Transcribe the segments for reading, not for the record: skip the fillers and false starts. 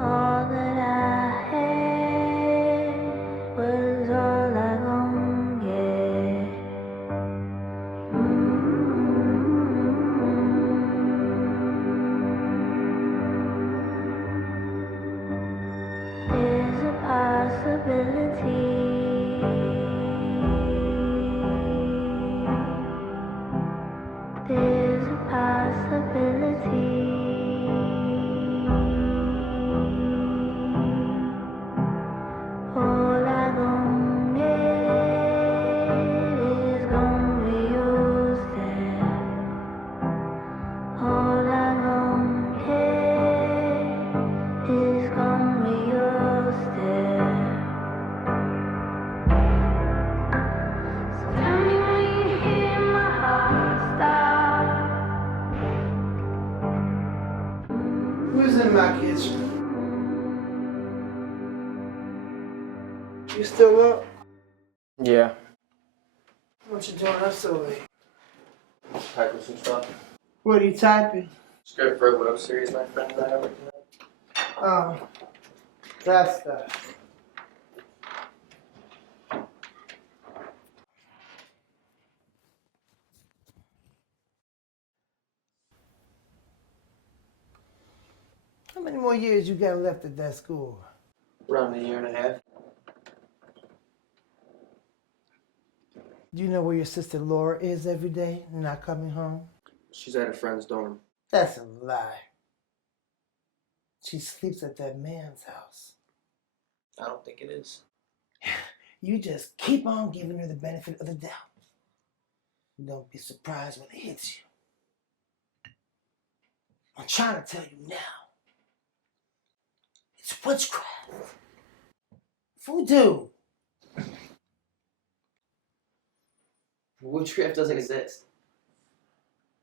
All that I had was all I gon' get. There's a possibility. There's a possibility. All I gon' get is gon' be yours there. All I gon' get is gon' be yours there. So tell me when you hear my heart stop. Who's in my kitchen? You still up? Yeah. What you doing up so late? Typing some stuff. What are you typing? Script for a web series my friend and I are working on. Oh, that stuff. How many more years you got left at that school? Around a year and a half. Do you know where your sister Laura is every day, not coming home? She's at a friend's dorm. That's a lie. She sleeps at that man's house. I don't think it is. You just keep on giving her the benefit of the doubt. Don't be surprised when it hits you. I'm trying to tell you now. It's witchcraft. Voodoo. Witchcraft doesn't exist.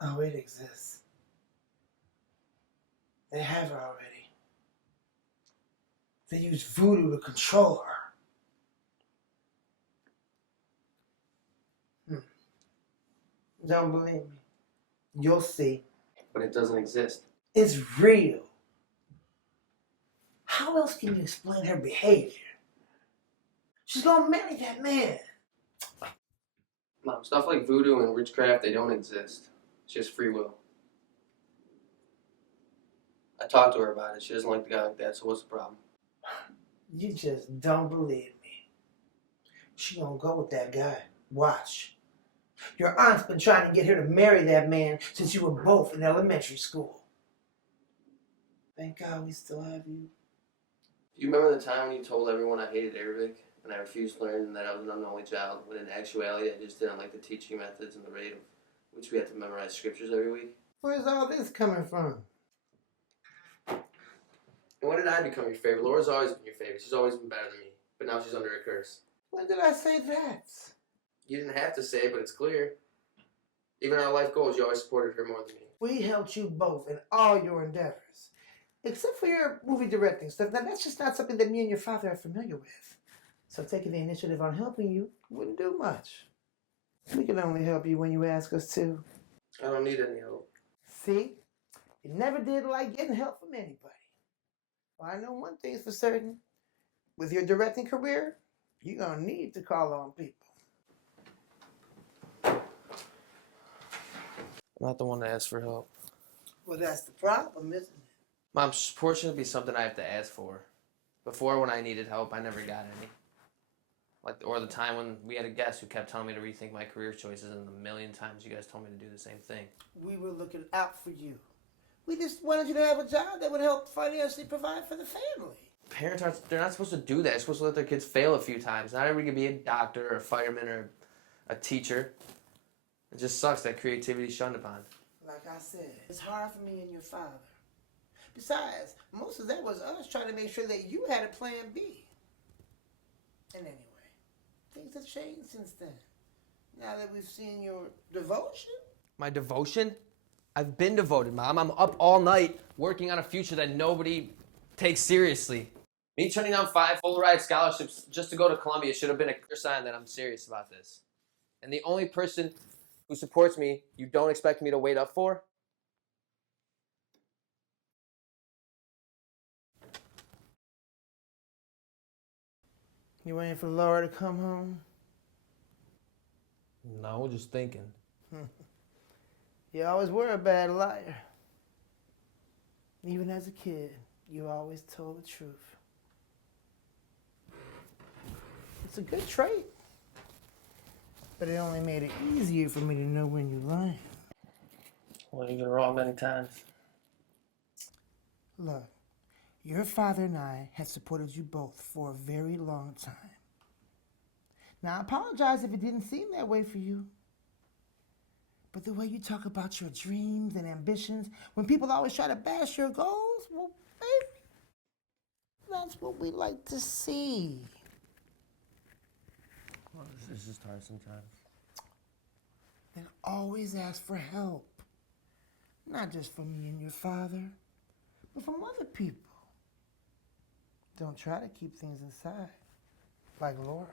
Oh, it exists. They have her already. They use voodoo to control her. Don't believe me? You'll see. But it doesn't exist. It's real. How else can you explain her behavior? She's gonna marry that man. Mom, stuff like voodoo and witchcraft, they don't exist. It's just free will. I talked to her about it. She doesn't like the guy like that, so what's the problem? You just don't believe me. She gonna go with that guy. Watch. Your aunt's been trying to get her to marry that man since you were both in elementary school. Thank God we still have you. Do you remember the time when you told everyone I hated Arabic and I refused to learn and that I was an unholy child, when in actuality I just didn't like the teaching methods and the rate of which we had to memorize scriptures every week? Where's all this coming from? And when did I become your favorite? Laura's always been your favorite. She's always been better than me. But now she's under a curse. When did I say that? You didn't have to say it, but it's clear. Even our life goals, you always supported her more than me. We helped you both in all your endeavors. Except for your movie directing stuff. Now, that's just not something that me and your father are familiar with. So taking the initiative on helping you wouldn't do much. We can only help you when you ask us to. I don't need any help. See? You never did like getting help from anybody. Well, I know one thing's for certain. With your directing career, you're going to need to call on people. I'm not the one to ask for help. Well, that's the problem, isn't it? Mom, support shouldn't be something I have to ask for. Before, when I needed help, I never got any. Or the time when we had a guest who kept telling me to rethink my career choices, and the million times you guys told me to do the same thing. We were looking out for you. We just wanted you to have a job that would help financially provide for the family. Parents they're not supposed to do that. They're supposed to let their kids fail a few times. Not everybody can be a doctor or a fireman or a teacher. It just sucks that creativity's shunned upon. Like I said, it's hard for me and your father. Besides, most of that was us trying to make sure that you had a plan B. And anyway, things have changed since then. Now that we've seen your devotion. My devotion? I've been devoted, Mom. I'm up all night working on a future that nobody take seriously. Me turning down 5 full ride scholarships just to go to Columbia should have been a clear sign that I'm serious about this. And the only person who supports me you don't expect me to wait up for? You waiting for Laura to come home? No, just thinking. You always were a bad liar. Even as a kid, you always told the truth. It's a good trait, but it only made it easier for me to know when you're lying. Well, you've been wrong many times. Look, your father and I have supported you both for a very long time. Now, I apologize if it didn't seem that way for you. But the way you talk about your dreams and ambitions, when people always try to bash your goals, well, baby, that's what we like to see. Well, it's just hard sometimes. And always ask for help. Not just from me and your father, but from other people. Don't try to keep things inside, like Laura.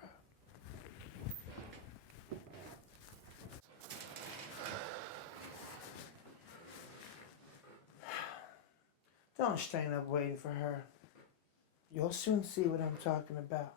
Don't strain up waiting for her. You'll soon see what I'm talking about.